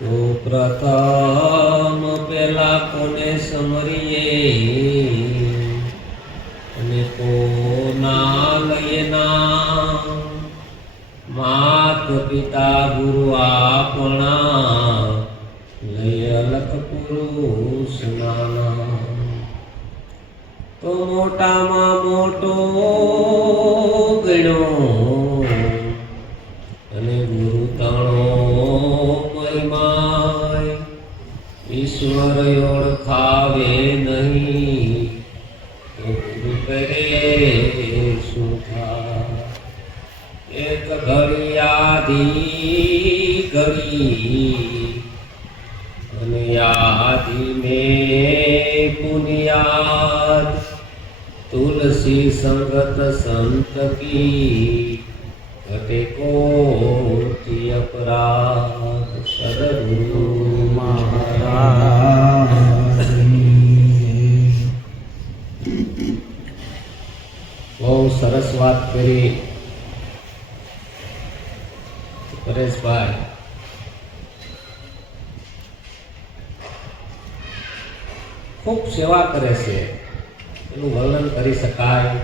તો પ્રથમ પેલા કોને સમરીએ અને કોના લઈએ નામ? માત પિતા ગુરુ આપણા લઈ અલખ પુરુષ નામ. તો મોટામાં મોટો ગણ્યો અને ગુરુ તણો મહિમાય. ઈશ્વર ઓળખાવે નહીં તો ગુરુ કરે શું થાય? એક ઘડી આધી ઘડી અને આધી મેં પુનિયાદ. તુલસી સંગત સંત કી ઘટે કોટી અપરાધ. સદગુરુ મહારાજ. બહુ સરસ વાત કરી પરેશભાઈ. ખૂબ સેવા કરે છે, એનું વર્ણન કરી શકાય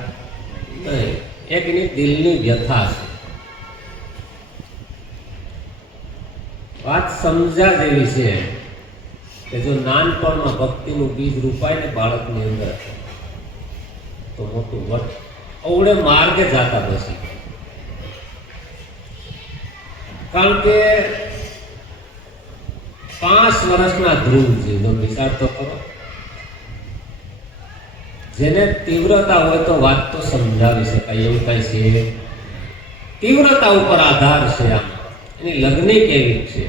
નહીં. એક એની દિલની વ્યથા છે. વાત સમજ્યા જેવી છે કે જો નાનપણમાં ભક્તિનું બીજ રૂપાય ને બાળકની અંદર તો મોટું વટ અવળે માર્ગે જાતા બસી. કારણ કે 5 વર્ષના ધ્રુવ છે. જો વિચાર તો કરો, જેને તીવ્રતા હોય તો વાત તો સમજાવી શકાય એવું કઈ છે. તીવ્રતા ઉપર આધાર છે. આમ એની લગ્ની કેવી છે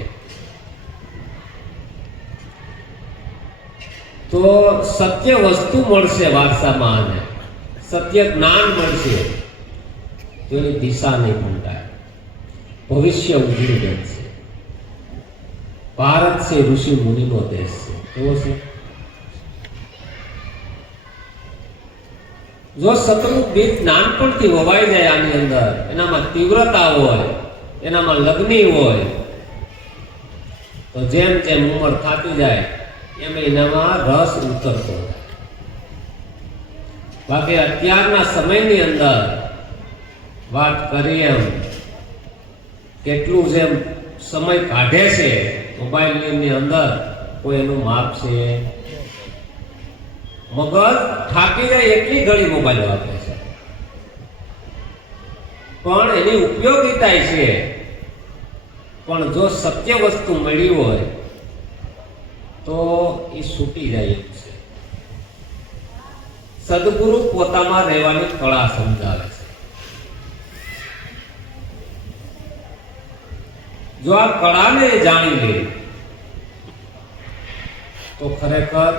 તો સત્ય વસ્તુ મળશે વારસામાં, અને સત્ય જ્ઞાન મળશે તો એની દિશા નહીં ભૂંટાય. ભવિષ્ય ઉજળી બનશે. ભારત છે ઋષિ મુનિનો દેશ છે. કેવો છે? જો સતનું બીજ નાનપણથી વવાઈ જાય આની અંદર, એનામાં તીવ્રતા હોય, એનામાં લગ્ની હોય, તો જેમ જેમ ઉંમર થતી જાય એમ એનામાં રસ ઉતરતો જાય. બાકી અત્યારના સમયની અંદર વાત કરી એમ કેટલું જેમ સમય કાઢે છે મોબાઈલની અંદર, કોઈ એનું માપ છે? મગજ થાકી જાય એટલી ઘડી મોબાઈલ વાપરે છે, પણ એની ઉપયોગિતા છે. પણ જો સત્ય વસ્તુ મળી હોય તો એ છૂટી જાય એમ છે. સદગુરુ પોતામાં રહેવાની કળા સમજાવે છે. જો આ કળાને જાણી લે તો ખરેખર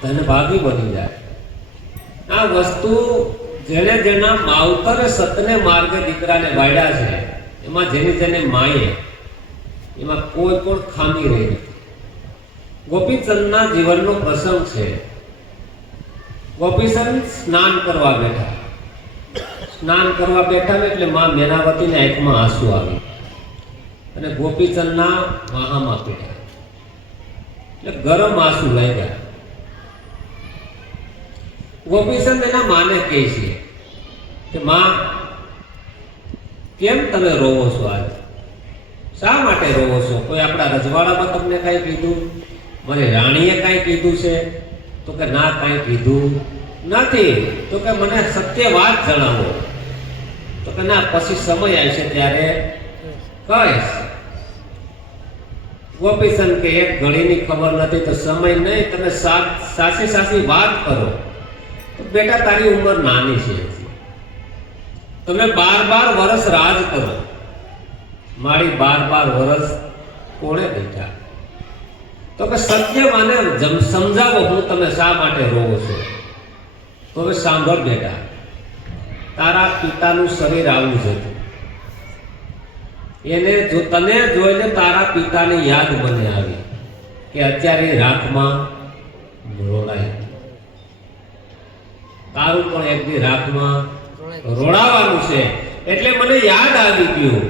ધનભાગી બની જાય. આ વસ્તુ જેને જેના માવતરે સતને માર્ગે દીકરાને વાળ્યા છે, એમાં જેની જેને માએ, એમાં કોઈ પણ ખામી રહી નથી. ગોપીચંદના જીવનનો પ્રસંગ છે. ગોપીચંદ સ્નાન કરવા બેઠા. સ્નાન કરવા બેઠા એટલે માં મેનાવતીને આંખમાં આંસુ આવી અને ગોપીચંદના વાહામાં પીડ્યા. એટલે ગરમ આંસુ લઈ ગયા. ગોપીચંદ એના માને કહે છે કે માં, કેમ તમે રોવો છો? આજ શા માટે રોવો છો? કોઈ આપણા રજવાડામાં તમને કાંઈ કીધું? મારી રાણીએ કાંઈ કીધું છે? તો કે ના, કાંઈ કીધું નથી. તો કે મને સત્ય વાત જણાવો. તો કે ના, પછી સમય આવશે ત્યારે કહીશ. ગોપીચંદ કે એક ઘડીની ખબર નથી તો સમય નહીં, તમે સાચી સાચી વાત કરો. તો બેટા, તારી ઉંમર નાની છે, તમે 12 વર્ષ રાજ કરો. મારી 12 વર્ષ કોણે બેઠા? તો કે સત્ય મને સમજાવો, હું તમે શા માટે રોવો છો? તો હવે સાંભળ બેટા, તારા પિતાનું શરીર આવું જ હતું. એને જો તને જોઈને તારા પિતાની યાદ મને આવી કે અત્યારે રાખમાં રોડાય. તારું પણ એક દી રાખમાં રોડાવાનું છે. એટલે મને યાદ આવી ગયું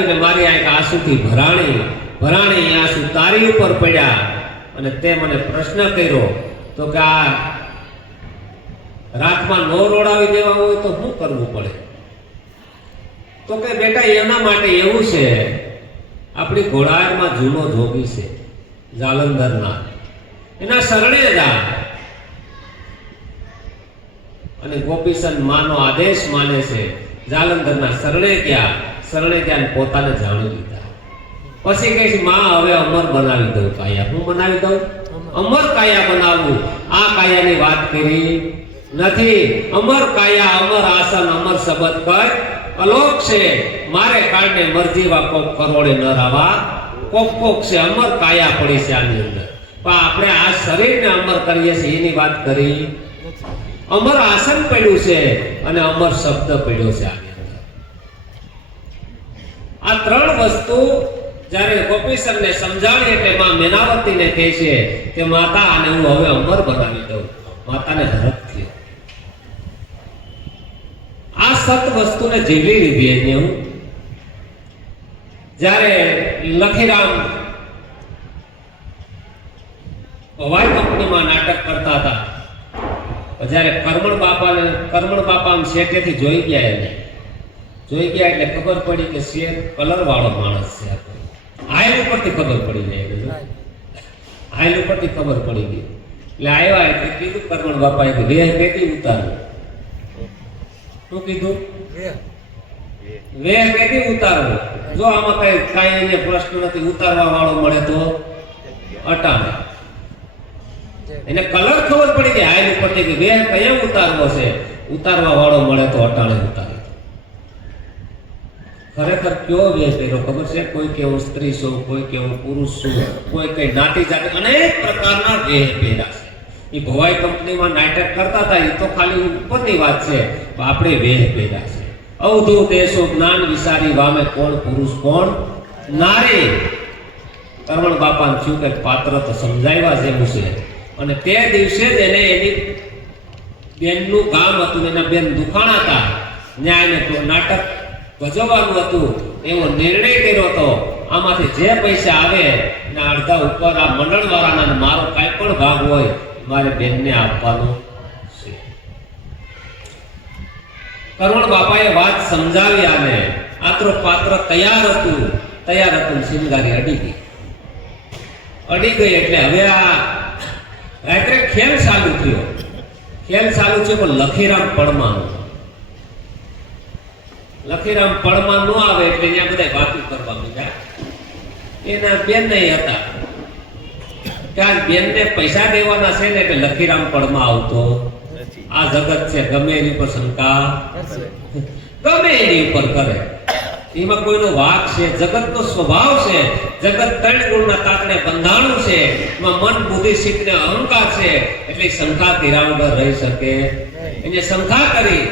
એટલે મારી આંખ આંસુથી ભરાણી ભરાણી આંસુ તારી ઉપર પડ્યા અને તે મને પ્રશ્ન કર્યો તો કે આ રાતમાં નો રોડાવી દેવા હોય તો શું કરવું પડે? તો કે બેટા એના માટે એવું છે, આપણી ઘોડાળમાં જૂનો જોગી છે જાલંધરના, એના શરણે જા અને ગોપીચંદ માનો આદેશ માને છે. જાલંધરના શરણે ગયા પોતાને જાણી લીધા. પછી કહે છે માં હવે અમર બનાવી દઉં કાયા. હું બનાવી દઉં? અમર કાયા બનાવવું. આ કાયાની વાત કરી નથી. અમર કાયા, અમર આસન, અમર શબ્દ કર અલોક છે. મારે કારણે મરજી વા કોક કરોડે ન રાવા કોક છે. અમર કાયા પડી છે આની અંદર. પણ આપણે આ શરીરને અમર કરીએ છીએ એની વાત કરી. અમર આસન પડ્યું છે અને અમર શબ્દ પડ્યો છે આની અંદર. આ ત્રણ વસ્તુ જ્યારે ગોપીચંદને સમજાવી એટલે માં મેનાવતીને કહે છે કે માતા આને હું હવે અમર બનાવી દઉં. માતાને હરખ થયો. આ સત વસ્તુને જીવી લીધી એને હું. જ્યારે લખીરામ ભવાઈ કંપનીમાં નાટક કરતા હતા, જ્યારે કરમણ બાપા શેઠેથી જોઈ ગયા એટલે ખબર પડી કે શેઠ કલર વાળો માણસ છે. આયલ ઉપરથી ખબર પડી જાય. આયલ ઉપરથી ખબર પડી ગઈ એટલે આવ્યા એટલે કીધું કરમણ બાપાએ કે વેહ કેતી ઉતારવું. શું કીધું? વેહ કેતી ઉતારવું. જો આમાં કઈ એને પ્રશ્ન નથી, ઉતારવા વાળો મળે તો અટાણે. એને કલર ખબર પડી ગઈ આયલ ઉપરથી કે વેહ કયા ઉતારવો છે. ઉતારવા વાળો મળે તો અટાણે ઉતારે. ખરેખર કયો વેહ પહેર્યો ખબર છે? કોઈ કેવો સ્ત્રી છો, કોઈ કેવો પુરુષ છો, કોઈ કઈ નાતી જાતિ, અનેક પ્રકારના વેહ પહેર્યા છે. એ ભવાઈ કંપનીમાં નાટક કરતા હતા એ તો ખાલી ઉપરની વાત છે. આપણે વેહ પહેર્યા છે. અવધૂત દેશો જ્ઞાન વિચારી વામે કોણ પુરુષ કોણ નારી. કરમણ બાપાને થયું કે પાત્ર તો સમજાવ્યા જેવું છે. અને તે દિવસે જ એને એની બેનનું ગામ હતું, એના બેન દુખાણા હતા, ન્યાયને તો નાટક ભજવવાનું હતું. એવો નિર્ણય કર્યો હતો આમાંથી જે પૈસા આવે એના અડધા ઉપર આ મંડળ વાળાના મારો કાંઈ પણ ભાગ હોય મારે બેનને આપવાનો છે. કરમણ બાપાએ વાત સમજાવી. આને આત્રો પાત્ર તૈયાર હતું શિંગારી અડી ગઈ એટલે હવે આ રાત્રે ખેલ ચાલુ થયો પણ લખીરામ પડમાં ન આવે એટલે ત્યાં બધા વાતો કરવા માંડ્યા. એના બેન નહીં હતા ત્યાં બેનને પૈસા દેવાના છે ને એટલે લખીરામ પડમાં આવતો. આ જગત છે, ગમે એની પર શંકા ગમે એની ઉપર કરે. એમાં કોઈનો વાક છે, જગતનો સ્વભાવ છે. જગત ત્રણ ગુણના તાતણે બંધાણું છે. એમાં મન, બુદ્ધિ, ચિત્ત ને અહંકાર છે. એટલે શંકા કર્યા વગર રહી શકે. એને શંકા કરી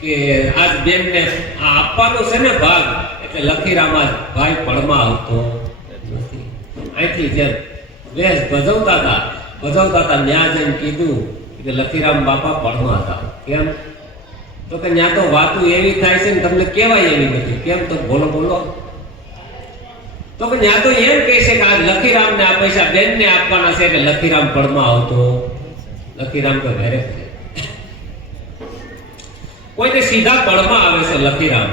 કે આજ બેનને આ આપવાનો છે ને ભાગ, એટલે લખીરામાં ભાઈ પડમાં આવતો નથી. અહીંથી જે વેશ ભજવતા હતા ન્યા જઈને કીધું કે લખીરામ બાપા પડમાં હતા. કેમ? તો કે ત્યાં તો વાતું એવી થાય છે ને તમને કેવાય એવી નથી. કેમ? તો બોલો તો કે ત્યાં તો એમ કહે છે કે આ લખીરામને આ પૈસા બેનને આપવાના છે એટલે લખીરામ પડમાં આવતો. લખીરામ તો ઘરે કોઈ તે સીધા પડમાં આવે છે. લખીરામ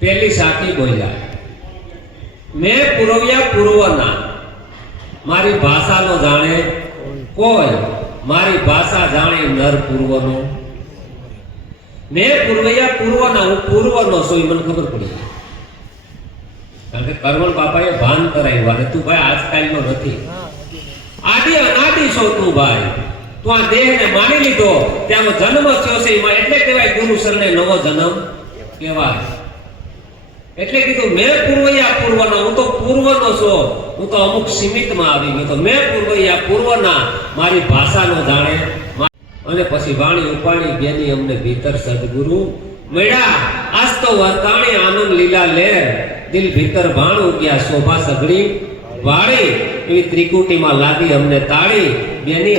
પેલી સાથી બોલ્યા, મેં પુરવ્યા પૂર્વના, મારી ભાષા નો જાણે કોઈ, મારી ભાષા જાણે નર પૂર્વનો. મેં પૂર્વયા પૂર્વના, હું પૂર્વનો છું એ મને ખબર પડી. કારણ કે કરમણ બાપાએ ભાન કરાવ્યું અને તું ભાઈ આજકાલનો નથી, આદિ અનાદિ છો તું ભાઈ. તું આ દેહને માની લીધો, ત્યાંનો જન્મ થયો છે એમાં એટલે કહેવાય ગુરુ શરણે નવો જન્મ કહેવાય. એટલે કીધું મેં પૂર્વયા પૂર્વના, હું તો પૂર્વનો છું. હું તો અમુક સીમિતમાં આવી ગયો તો મેં પૂર્વયા પૂર્વના, મારી ભાષાનો જાણે. અને પછી વાણી ઉપાણી બેની અમને ભીતર સદગુરુ મળ્યા. આજ તો વર્તાણી આનંદ લીલા લેર, દિલ ભીતર ભાણું ગયા શોભા સઘળી વાળી. એવી ત્રિકુટીમાં લાગી અમને તાળી. બેની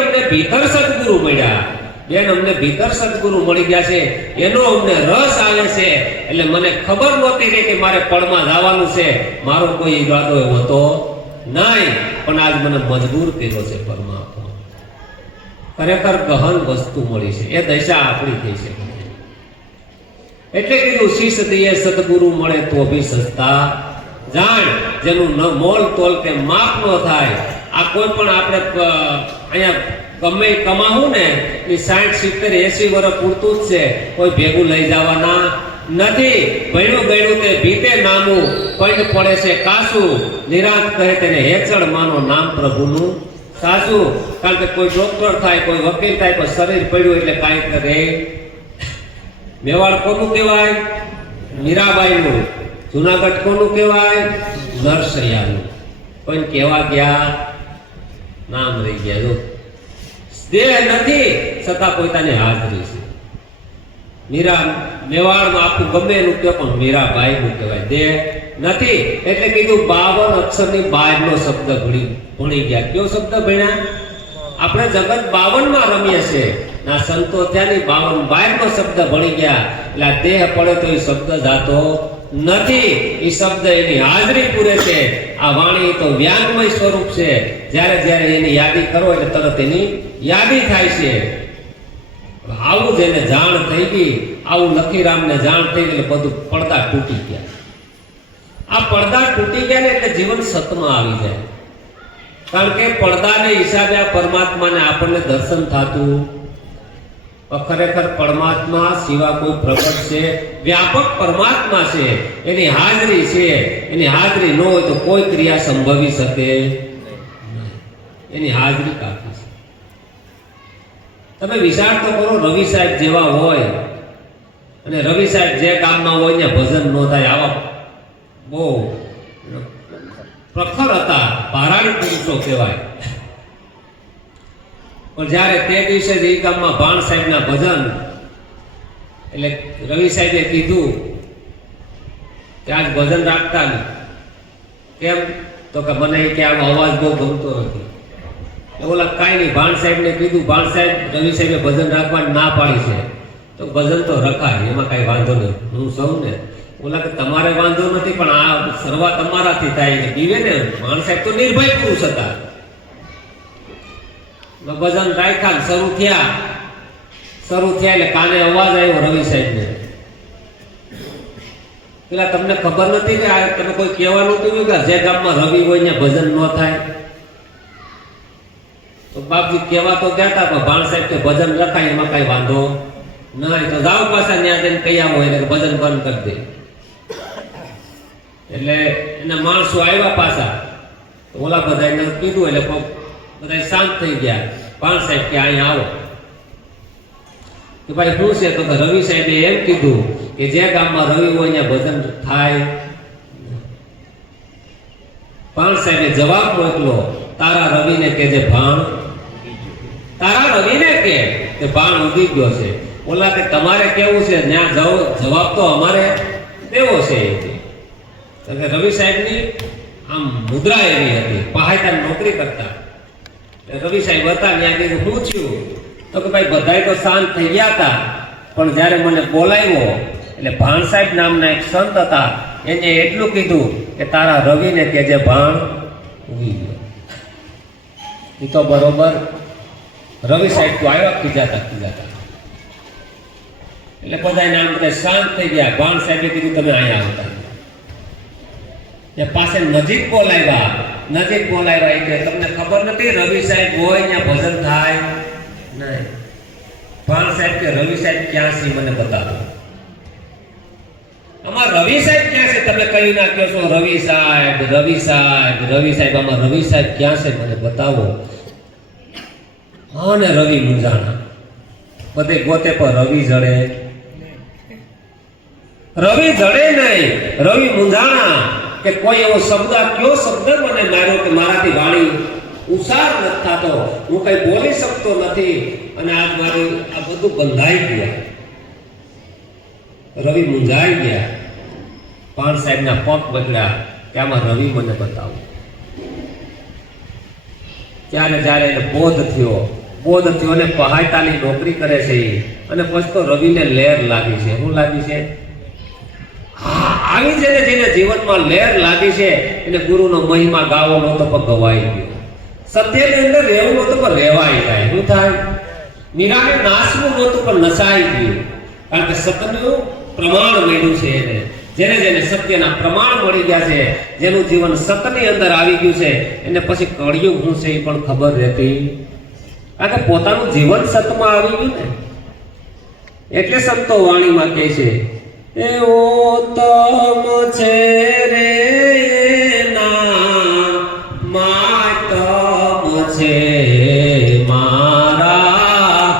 અમને ભીતર સદગુરુ મળ્યા. બેન અમને ભીતર સદગુરુ મળી ગયા છે, એનો અમને રસ આવે છે, એટલે મને ખબર નહોતી રહી કે મારે પળમાં જવાનું છે. મારો કોઈ ઈરાદો એવો હતો નહીં, પણ આજ મને મજબૂર કર્યો છે પરમાત્મા. ખરેખર ગહન વસ્તુ મળી છે, એ દશા આપણી થઈ છે. એટલે કીધું શીશ દઈએ સદગુરુ મળે તો ભી સસ્તા જાણ, જેનું ન મોલ તોલ કે માપ ન થાય. આ કોઈ પણ આપણે અહીંયા ગમે કમાવું ને એ 60, 70, 80 વર્ષ પૂરતું જ છે, કોઈ ભેગું લઈ જવાના નથી. ભણ્યું ગણ્યું તે ભીતે નામું, પૈણ પડે છે કાસું, નિરાંત કહે તેને હેચળ માનો નામ પ્રભુનું સાસુ. કારણ કે કોઈ ડોક્ટર થાય, કોઈ વકીલ થાય, પણ શરીર પડ્યું એટલે કાંઈ કરે. મેવાડ કોનું કહેવાય? મીરાબાઈનું. જુનાગઢ કોનું કહેવાય? નરસૈયાનું. કોઈ કહેવા ગયા નામ રહી ગયા. જો દેહ નથી છતાં પોતાની હાજરી છે. મેવાડમાં આખું ગમે એનું કહે પણ મીરાબાઈનું કહેવાય. દેહ નથી એટલે કીધું 52 અક્ષરની બહારનો શબ્દ ભણી ગયા. કયો શબ્દ ભણ્યા? આપણે જગત 52 માં રમીએ છીએ, ના સંતો ત્યાંની 52 બહારનો શબ્દ ભણી ગયા. એટલે દેહ પડે તો એ શબ્દ જાતો નથી. એ શબ્દ એની હાજરી પૂરે છે. આ વાણી તો વ્યાંગમય સ્વરૂપ છે. જ્યારે જ્યારે એની યાદી કરો એટલે તરત એની યાદી થાય છે. આવું જેને જાણ થઈ ગઈ, આવું લખીરામને જાણ થઈ ગઈ એટલે બધું પડદા તૂટી ગયા. આ પડદા તૂટી ગયા ને એટલે જીવન સતમાં આવી જાય. કારણ કે પડદાને હિસાબે આ પરમાત્માને આપણને દર્શન થતું. ખરેખર પરમાત્મા સિવા કોઈ પ્રગટ છે? વ્યાપક પરમાત્મા છે, એની હાજરી છે. એની હાજરી ન હોય તો કોઈ ક્રિયા સંભવી શકે નહીં. એની હાજરી કાફી છે. તમે વિચાર તો કરો, રવિ સાહેબ જેવા હોય અને રવિ સાહેબ જે ગામમાં હોય ત્યાં ભજન ન થાય. આવા બહુ પ્રખર હતા, ભારાડી પુરુષો કહેવાય. પણ જ્યારે તે દિવસે જ એ ગામમાં ભાણ સાહેબના ભજન, એટલે રવિ સાહેબે કીધું કે આજ ભજન રાખતા નહીં. કેમ? તો કે મને કે આમ અવાજ બહુ ગમતો નથી. ઓલા કાંઈ નહીં, ભાણ સાહેબને કીધું. ભાણ સાહેબ રવિ સાહેબે ભજન રાખવાની ના પાડી છે, તો ભજન તો રખાય, એમાં કાંઈ વાંધો નહીં. હું સૌ ને ઓલા કે તમારે વાંધો નથી, પણ આ શરૂઆત તમારાથી થાય ને પીવે ને. ભાણ સાહેબ તો નિર્ભય પુરુષ હતા. ભજન રાખ્યા, શરૂ થયા એટલે કાને અવાજ આવ્યો રવિ સાહેબને. પેલા તમને ખબર નથી કે આ તમે કોઈ કહેવાનું હતું કે જે ગામમાં રવિ હોય ત્યાં ભજન ન થાય? તો બાપજી કહેવા તો ગયા હતા, પણ ભાણ સાહેબ કે ભજન રખાય એમાં કઈ વાંધો નહીં, તો જાઓ પાછા ત્યાં જઈને કહી આવો એટલે ભજન બંધ કરી દે. એટલે એના માણસો આવ્યા પાછા, ઓલા બધાને કીધું એટલે બધા શાંત થઈ ગયા. ભાણ સાહેબ કે અહીંયા આવો. કે ભાઈ શું છે? તો રવિ સાહેબે એમ કીધું કે જે ગામમાં રવિ હોય ત્યાં ભજન થાય. ભાણ સાહેબે જવાબ મોકલો, તારા રવિને કે જે ભાણ, તારા રવિને કે ભાણ ઉગી ગયો છે. ઓલા કે તમારે કેવું છે? ત્યાં જવાબ તો અમારે દેવો છે. કે રવિ સાહેબની આમ મુદ્રા એવી હતી, પહાયતા નોકરી કરતા. રવિ સાહેબ હતા ત્યાં કીધું શું થયું? તો કે ભાઈ બધાય તો શાંત થઈ ગયા હતા, પણ જ્યારે મને બોલાવ્યો એટલે ભાણ સાહેબ નામના એક સંત હતા, એને એટલું કીધું કે તારા રવિને કે જે ભાણ ઉગી ગયો. એ તો બરોબર. રવિ સાહેબ તો આવ્યા ખીજાતા. એટલે બધાને આમ બધા શાંત થઈ ગયા. ભાણ સાહેબે કીધું તમે અહીંયા આવતા. પાસે નજીક બોલાવ્યા એટલે તમને ખબર નથી રવિ સાહેબ હોય ત્યાં ભજન થાય નહીં. ભાણ સાહેબ કે રવિ સાહેબ ક્યાં છે મને બતાવો. આમાં રવિ સાહેબ ક્યાં છે? તમે કહી નાખ્યો છો રવિ સાહેબ. આમાં રવિ સાહેબ ક્યાં છે મને બતાવો. હા ને રવિ મૂંઝાણા. બધે ગોતે પર રવિ જડે નહીં. રવિ મૂંઝાણા કે કોઈ એવો શબ્દ, કયો શબ્દ મને માર્યો કે મારાથી વાણી ઉસાર નથી થતો, હું કઈ બોલી શકતો નથી, અને આજ મારી આ બધું બંધાઈ ગયું. રવિ મૂંઝાઈ ગયા. ભાણ સાહેબના પગ બગડ્યા કે આમાં રવિ મને બતાવો. ત્યારે જ્યારે એને બોધ થયો બોધ થયો અને પહાયતાની નોકરી કરે છે ઈ. અને પછી તો રવિને લહેર લાગી છે. શું લાગી છે? હા, આવી છે ને જેને જીવનમાં લહેર લાગી છે એને ગુરુનો મહિમા ગાવો નહોતો પણ ગવાઈ ગયો. સત્યની અંદર રહેવું નહોતું પણ રહેવાય જાય. શું થાય? મીરાને નાચવું નહોતું પણ નચાઈ ગયું. કારણ કે સત્યનું પ્રમાણ મળ્યું છે એને. જેને જેને સત્યના પ્રમાણ મળી ગયા છે, જેનું જીવન સત્યની અંદર આવી ગયું છે, એને પછી કળિયુગ શું છે એ પણ ખબર રહેતી. કારણ કે પોતાનું જીવન સત્યમાં આવી ગયું ને. એટલે સંતો વાણીમાં કહે છે એવો તમ છે રે ના માતમ છે મારા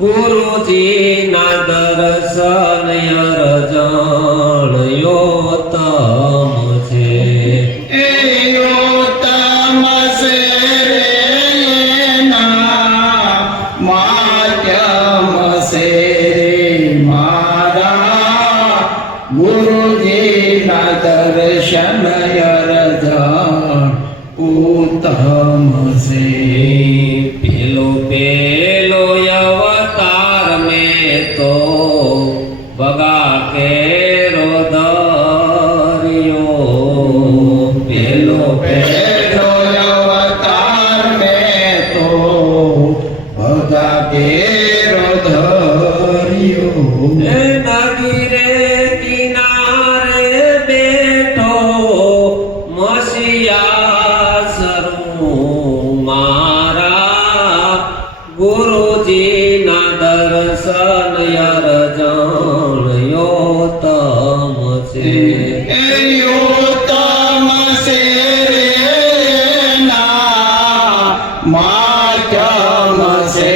ગુરુજીના દર્શન અરજણ યોતમ છે. દર્શન અરજણ ઉત્તમ છે. પેલો પેલો અવતાર મેં તો બગા કેરો દરિયો. પેલો પેલો અવતાર મેં તો ભગા કેરો ધર્યો. એ નગીરે કિનારે બેઠો મસીયા સરું મારા ગુરુજીના દર્શન અરજણ યોતમ છે. યોતમ છે રે ના માધ્યમ છે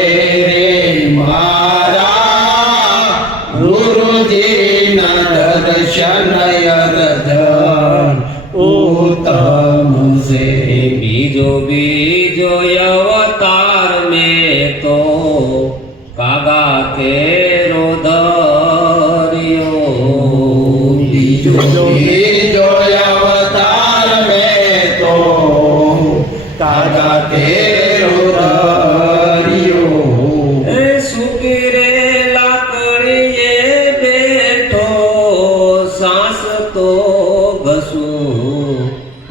રે મારા ગુરુજીના દર્શન અરજણ ઉત્તમ છે. બીજો બીજો અવતાર મેં તો કાગા કેરો દરિયો. બીજો બીજો અવતાર મેં તો કાગા કેરો દરિયો. એ સુકીરે લાકડીએ બેઠો સાસ તો ઘસું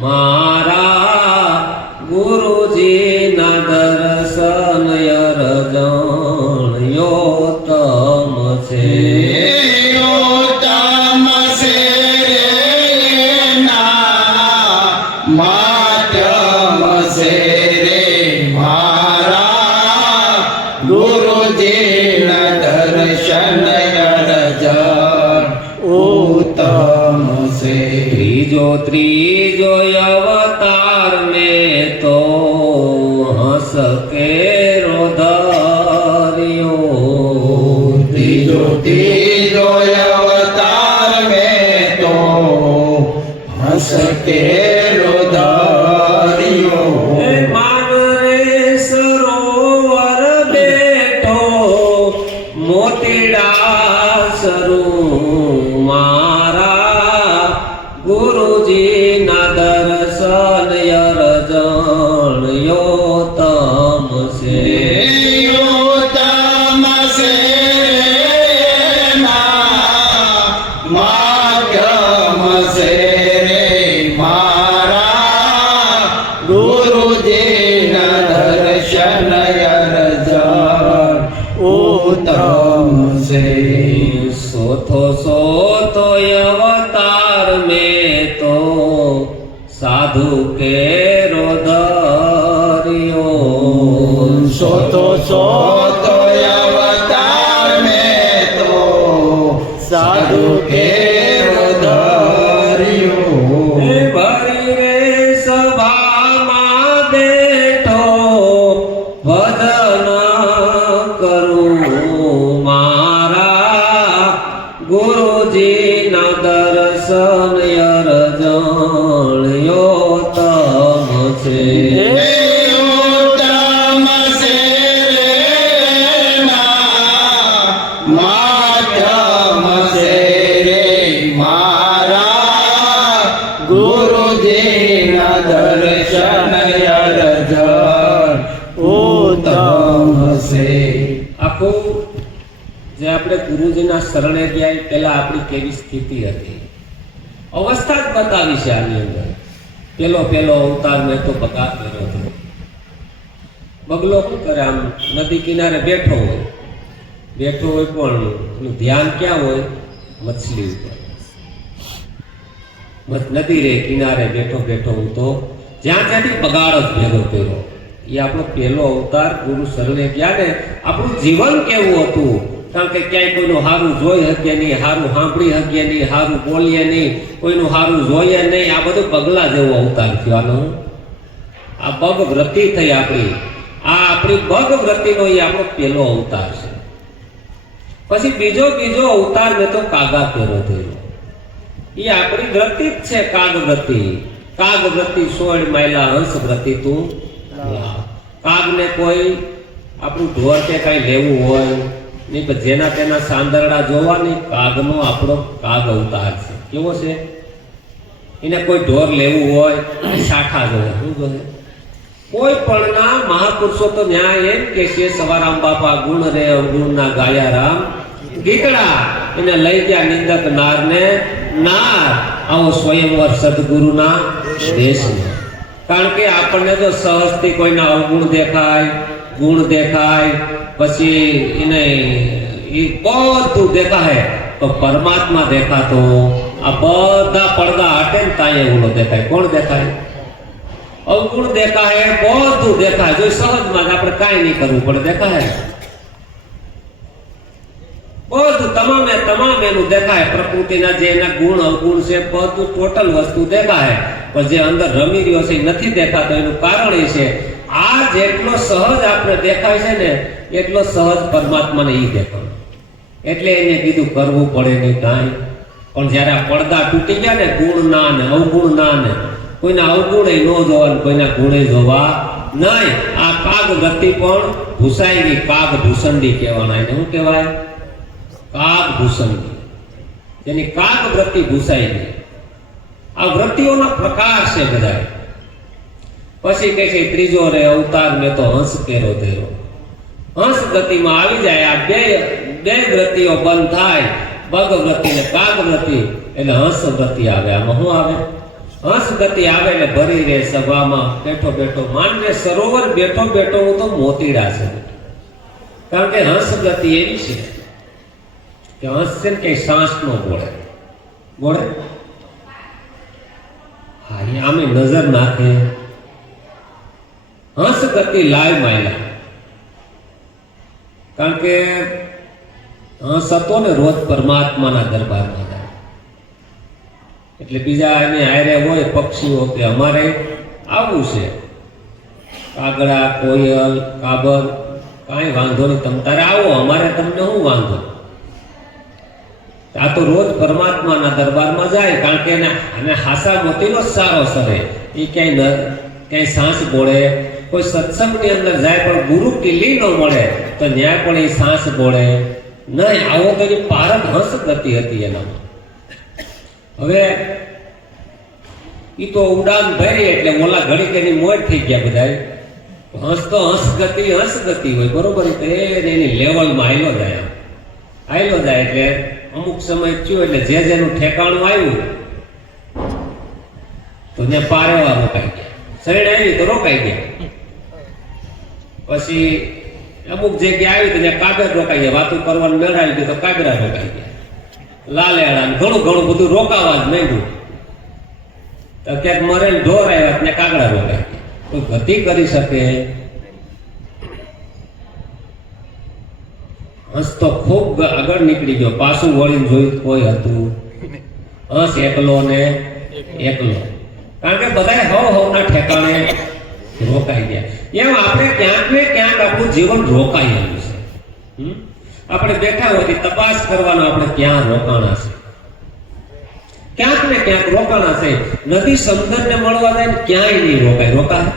મારા ગુરુજીના દર્શન અરજણ યોતમ છે. યોતમ છે રે ના માધ્યમ છે રે મારા ગુરુજીના દર્શન અરજણ ઉત્તમ છે. ત્રીજો અવતાર મેં તો હસ કેરો ધર્યો. ત્રીજો અવતાર મેં તો હસ કેરો ધર્યો. એ માનરે સરોવર બેઠો મોતીડા સરું મારા ગુરુજીના દર્શન અરજણ યોતમ છે. યોતમ છે ના માધ્યમ છે રે મારા ગુરુજીના દર્શન અરજણ ઉત્તમ છે. સોથો અવતાર મેં તો સાધુ કેરો દરિયો. સોતો અવતાર મેં તો સાધુ કેરો ધર્યો. એ ભરી રે સભામાં બેઠો ભજન કરું મારા ગુરુજીના દર્શન અરજણ યોતમ છે. યોતમ છે રે ના માધ્યમ છે રે મારા ગુરુજીના દર્શન અરજણ ઉત્તમ આપણે ગુરુજીના શરણે ગયા પહેલા આપણી કેવી સ્થિતિ હતી, અવસ્થા જ બતાવી છે આની અંદર. પેલો અવતાર મેં તો બગા કર્યો હતો. બગલો શું કરે, આમ નદી કિનારે બેઠો હોય પણ એનું ધ્યાન ક્યાં હોય? મછલી ઉપર. નદી રે કિનારે બેઠો હું તો જ્યાંથી બગાડ જ ભેગો કર્યો. એ આપણો પહેલો અવતાર ગુરુ શરણે ગયા ને. આપણું જીવન કેવું હતું? કારણ કે ક્યાંય કોઈનું સારું જોઈ શકીએ નહીં, સારું સાંભળી શકીએ નહીં, સારું બોલીએ નહીં, કોઈનું સારું જોઈએ નહીં. આ બધું બગલા જેવો અવતાર થયો. આ બગ વ્રતિ થઈ આપણી. આ આપણી બગ વ્રતિનો એ આપણો પહેલો અવતાર છે. પછી બીજો અવતાર મેં તો કાગા કર્યો થયો. એ આપણી વ્રતિ જ છે, કાગ વ્રતિ 16 માયલા હંસ વ્રતિ તું. કાગને કોઈ આપણું ઢોર કે કઈ લેવું હોય નહીં, પણ જેના તેના સાંદરડા જોવાની, કાગનો આપણો કાગ અવતાર છે. કેવો છે? એને કોઈ ઢોર લેવું હોય શાખા જોવે. શું જોવે? કોઈ પણના મહાપુરુષો તો ન્યાય એમ કે છે, સવારામ બાપા ગુણ રે અવગુણના ગાયા રામ ગીતડા. એને લઈ ગયા નિંદક નારને નાર. આવો સ્વયંવર સદગુરુના દેશમાં. કારણ કે આપણને તો સહજથી કોઈના અવગુણ દેખાય, ગુણ દેખાય, પછી એને એ બધું દેખાય, તો પરમાત્મા દેખાતો આ બધા પડદા હટે ને તાંય એવડો દેખાય. કોણ દેખાય? અવગુણ દેખાય, બધું દેખાય. જો સહજમાં આપણે કાંઈ નહીં કરવું પડે, દેખાય બધું. તમામ એનું દેખાય. પ્રકૃતિના જે એના ગુણ અવગુણ છે બધું ટોટલ વસ્તુ દેખાય. પણ જે અંદર રમી રહ્યો છે એ નથી દેખાતો. એનું કારણ એ છે, આ જેટલો સહજ આપણે દેખાય છે ને એટલો સહજ પરમાત્માને એ દેખાય. એટલે એને કીધું કરવું પડે નહીં કાંઈ. પણ જ્યારે આ પડદા તૂટી ગયા ને, ગુણ ના ને અવગુણ ના ને, કોઈના અવગુણ ન જોવા, કોઈના ગુણે જોવા નહીં. આ કાગ વ્રતિ પણ ભૂસાઈ ગઈ. કાગ ભૂસંડી કહેવાના. એને શું કહેવાય? કાગ ભૂસંડી. જેની કાગ વ્રતિ ભૂસાઈ ગઈ. આ વ્રતિઓના પ્રકાર છે બધા. પછી કે છે ત્રીજો રે અવતાર મેં તો હંસ કેરો તેરો. હંસ ગતિમાં આવી જાય. આ બે વ્રતિઓ બંધ થાય, બગ વ્રતિ ને કાગ વ્રતિ, એટલે હંસ વ્રતિ આવે. આમાં શું આવે? હંસ ગતિ આવે એટલે ભરી રે સભામાં બેઠો માનને સરોવર બેઠો હું તો મોતીડા છે. કારણ કે હંસ ગતિ એવી છે કે હંસ છે ને કઈ શ્વાસ નો બોળે. હા, એ આમે નજર નાખે. હંસ ગતિ લાય માયલા. કારણ કે હંસ હતો ને રોજ પરમાત્માના દરબારમાં જાય. એટલે બીજા એને હારે હોય પક્ષીઓ કે અમારે આવું છે, કાગડા, કોયલ, કાબર, કાંઈ વાંધો નહીં, તમે તારે આવો, અમારે તમને શું વાંધો. આ તો રોજ પરમાત્માના દરબારમાં જાય. કારણ કે એને હાસા મોતીનો સારો સરે. એ ક્યાંય સાંસ બોળે. કોઈ સત્સંગની અંદર જાય પણ ગુરુ કિલ્લી ન મળે તો ન્યાય પણ એ સાંસ બોળે નહીં. આવો તો એની પારક હંસ ગતિ હતી એનામાં. હવે એ તો ઉડાન ભરી એટલે ઓલા ઘડી તેની મોજ થઈ ગયા બધા. હંસ તો હંસ ગતિ હોય, બરોબર. એની લેવલમાં હાઈલો જાય એટલે અમુક સમય થયો એટલે જેનું ઠેકાણું આવ્યું તો ને પારેવા રોકાઈ ગયા. શરીર આવી તો રોકાઈ ગયા. પછી અમુક જગ્યા આવી તો ત્યાં કાગર રોકાઈ ગયા. વાતું કરવાનું મેળાવી ગયું તો કાગરા રોકાઈ ગયા. લાલેડા ઘણું બધું રોકાવા જ માંડ્યું. તો ક્યાંક મરેલ ઢોર આવ્યા ત્યાં કાગડા રોકાઈ ગયા. કોઈ ગતિ કરી શકે? હંસ તો ખૂબ આગળ નીકળી ગયો. પાછું વળીને જોયું કોઈ હતું? હંસ એકલો. કારણ કે બધા હવના ઠેકાણે રોકાઈ ગયા. એમ આપણે ક્યાંક ને ક્યાંક આપણું જીવન રોકાયેલું છે. આપણે બેઠા હોતી તપાસ કરવાનો આપણે ક્યાં રોકાણા છે. ક્યાંક ને ક્યાંક રોકાણા છે. નદી સમુદ્રને મળવા જાય ને ક્યાંય નહીં રોકાય.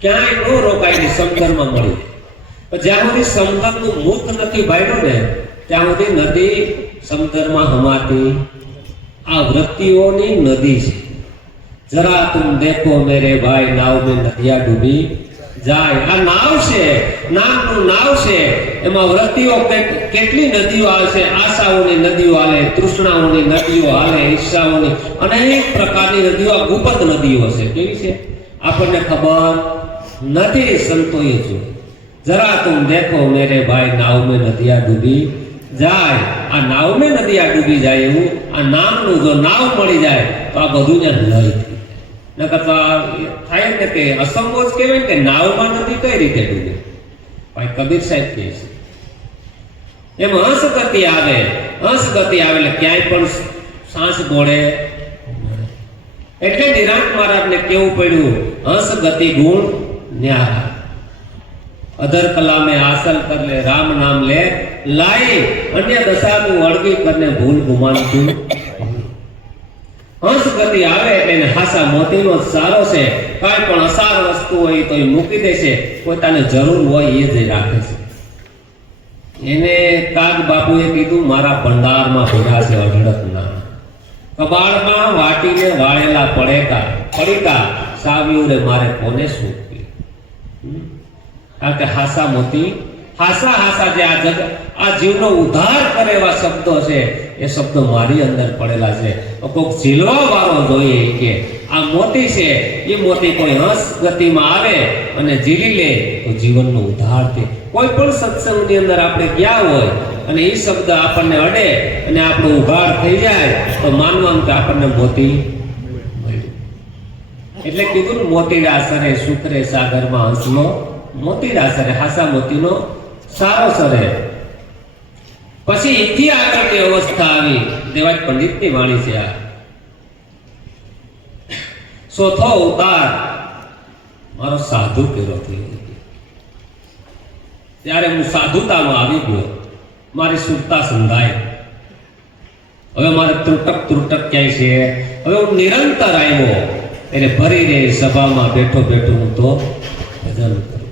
ક્યાંય ન રોકાય નહીં. સમુદ્રમાં મળી જ્યાં સુધી સમુદ્રનું મુખ નથી ભાઈડો ને ત્યાં સુધી નદી સમુદ્રમાં હમાતી. આ વૃત્તિઓની નદી છે. જરા તુમ દેખો મેરે ભાઈ નાવ મેં નદિયા ડૂબી જાય. આ નાવ છે, નામનું નાવ છે, એમાં વ્રતિઓ કેટલી નદીઓ આવે છે. આશાઓની નદીઓ હાલે, તૃષ્ણાઓની નદીઓ હાલે, ઈચ્છાઓની અનેક પ્રકારની નદીઓ, આ ગુપ્ત નદીઓ છે. કેવી છે આપણને ખબર નથી. સંતોએ જોઈ. જરા તુમ દેખો મેરે ભાઈ નાવ મેં નદિયા ડૂબી જાય. આ નાવ મેં નદિયા ડૂબી જાય એવું આ નામનું જો નાવ મળી જાય તો આ બધું ને લઈ નકર તો થાય ને કે અસંકોચ કહેવાય કે નાવમાં નદી કઈ રીતે ડૂબે. ભાઈ કબીર સાહેબ કહે છે એમ હંસ ગતિ આવે. હંસ ગતિ આવે એટલે ક્યાંય પણ સાંસ બોળે. એટલે નિરાંત મહારાજને કેવું પડ્યું, હંસ ગતિ ગુણ ન્યારા, અધર કલા में हासिल कर ले, राम नाम ले लाई, अन्य दशा में वળગી करने भूल गुमान तू. હંસ ગતિ આવે એટલે એને હાસા મોતીનો સારો છે. કાંઈ પણ અસાર વસ્તુ હોય તો એ મૂકી દેશે, પોતાને જરૂર હોય એ જ રાખે છે. એને કાગ બાપુએ કીધું મારા ભંડારમાં ભેગા છે અઢળક ના, કબાળમાં વાટીને વાળેલા પડીકા સાવ્યું રે મારે કોને શું. કારણ કે હાસા મોતી, હાસા જે આ જીવનો ઉદ્ધાર કરે એવા શબ્દો છે, એ શબ્દો મારી અંદર પડેલા છે. કોઈક ઝીલવા વાળો જોઈએ કે આ મોતી છે, એ મોતી કોઈ હંસ ગતિમાં આવે અને ઝીલી લે તો જીવનનો ઉદ્ધાર થાય. કોઈ પણ સત્સંગની અંદર આપણે ગયા હોય અને એ શબ્દ આપણને અડે અને આપણો ઉઘાડ થઈ જાય તો માનવાનું કે આપણને મોતી મળ્યું. એટલે કીધું ને મોતીડા સરે શુક્રે સાગરમાં હંસનો મોતીડા સરે, હાસા મોતીનો સારો સરે. પછી એથી આગળની અવસ્થા આવી દેવાજ પંડિતની વાણી છે. આ ચોથો અવતાર મારો સાધુ કેરો થયો. ત્યારે હું સાધુતામાં આવી ગયો, મારી સુરતા સંધાય. હવે મારે ત્રુટક ક્યાંય છે. હવે હું નિરંતર આવ્યો એટલે ભરી રે સભામાં બેઠો હું તો ભજન કરું.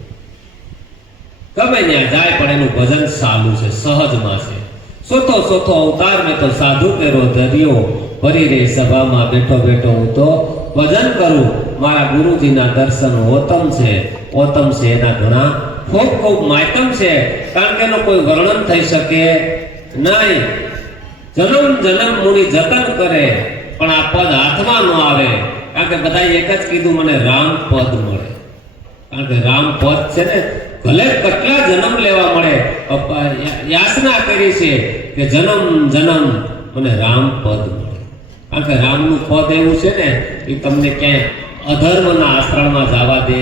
ગમે ત્યાં જાય પણ એનું ભજન ચાલુ છે, સહજમાં છે. ચોથો અવતાર મેં તો સાધુ કેરો ધર્યો, ભરી રે સભામાં બેઠો હું તો ભજન કરું. મારા ગુરુજીના દર્શન ઓતમ છે એના ઘણા ખૂબ માયતમ છે. કારણ કે એનો કોઈ વર્ણન થઈ શકે નહીં. જન્મ મુનિ જતન કરે પણ આ પદ હાથમાં ન આવે. કારણ કે બધા એક જ કીધું મને રામ પદ મળે. કારણ કે રામ પદ છે ને, ભલે કેટલા જન્મ લેવા મળે, યાચના કરી છે કે જન્મ મને રામ પદ મળે. કારણ કે રામનું પદ એવું છે ને એ તમને ક્યાંય અધર્મના આશ્રમમાં જવા દે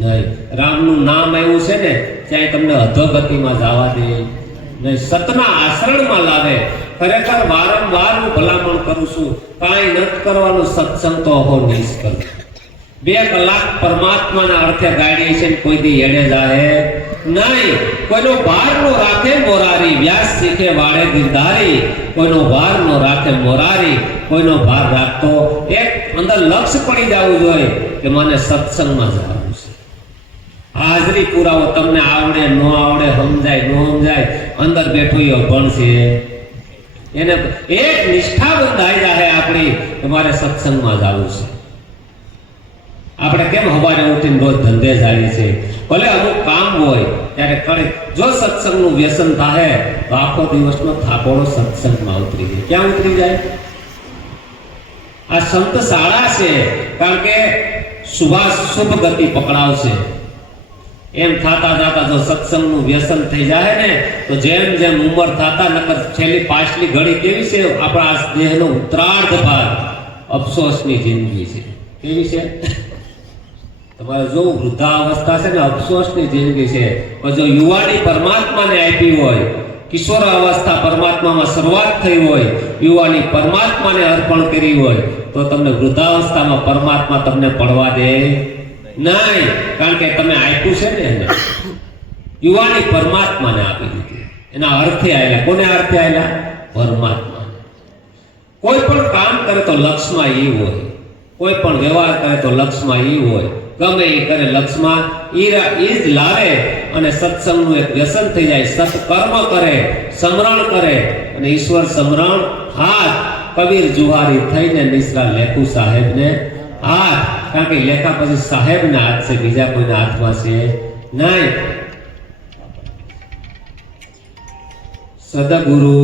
નહીં. રામનું નામ એવું છે ને ક્યાંય તમને અધોગતિમાં જવા દે નહીં, સતના આશ્રમમાં લાવે. ખરેખર વારંવાર હું ભલામણ કરું છું, કાંઈ નથી કરવાનું, સત્સંગ તો અહો નિષ્કર. 2 કલાક પરમાત્માના અર્થે ગાડી છે, કોઈ દી એડે જાહે નહીં. કોઈનો ભાર નો રાખે મોરારી, વ્યાસ શીખે વાળે ગિરધારી. કોઈનો ભાર નો રાખે મોરારી, કોઈનો ભાર રાખતો એક અંદર લક્ષ્ય પડી જવું જોઈએ કે મને સત્સંગમાં જવાનું છે. હાજરી પુરાવો, તમને આવડે ન આવડે, સમજાય ન સમજાય, અંદર બેઠો એ અભણ છે. એને એક નિષ્ઠા બંધાઈ જાય આપણી કે મારે સત્સંગમાં જવું છે. આપણે કેમ સવારે ઉઠીને રોજ ધંધે જાય છે, ભલે અમુક કામ હોય ત્યારે કરે. જો સત્સંગનું વ્યસન થાય તો આખો દિવસનો થાકોડો સત્સંગમાં ઉતરી જાય. ક્યાં ઉતરી જાય? આ સંત શાળા છે. કારણ કે શુભ ગતિ પકડાવશે. એમ થતા જો સત્સંગનું વ્યસન થઈ જાય ને તો જેમ ઉંમર થતા નકર છેલ્લી પાછલી ઘડી કેવી છે, આપણા દેહનો ઉત્તરાર્ધ ભાગ અફસોસની જિંદગી છે. કેવી છે? તમારે જો વૃદ્ધાવસ્થા છે ને અફસોસની જિંદગી છે. પણ જો યુવાની પરમાત્માને આપી હોય, કિશોર અવસ્થા પરમાત્મામાં શરૂઆત થઈ હોય, યુવાની પરમાત્માને અર્પણ કરી હોય તો તમને વૃદ્ધાવસ્થામાં પરમાત્મા તમને પડવા દે નહીં. કારણ કે તમે આપ્યું છે ને એને યુવાની પરમાત્માને આપી દીધી. એના અર્થે આવેલા. કોને અર્થે આવેલા? પરમાત્મા. કોઈ પણ કામ કરે તો લક્ષ્યમાં એ હોય, કોઈ પણ વ્યવહાર કરે તો લક્ષ્યમાં એ હોય. ગમે એ કરે લક્ષ્યમાં એ જ લાવે અને સત્સંગનું એક વ્યસન થઈ જાય. સત્કર્મ કરે, સમરણ કરે અને ઈશ્વર સમરણ હાથ. કબીર જુહારી થઈને નિસરા લેખુ સાહેબને હાથ. કારણ કે લેખા પછી સાહેબના હાથ છે, બીજા કોઈના હાથમાં છે નહીં. સદગુરુ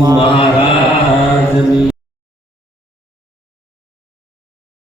મહારાજ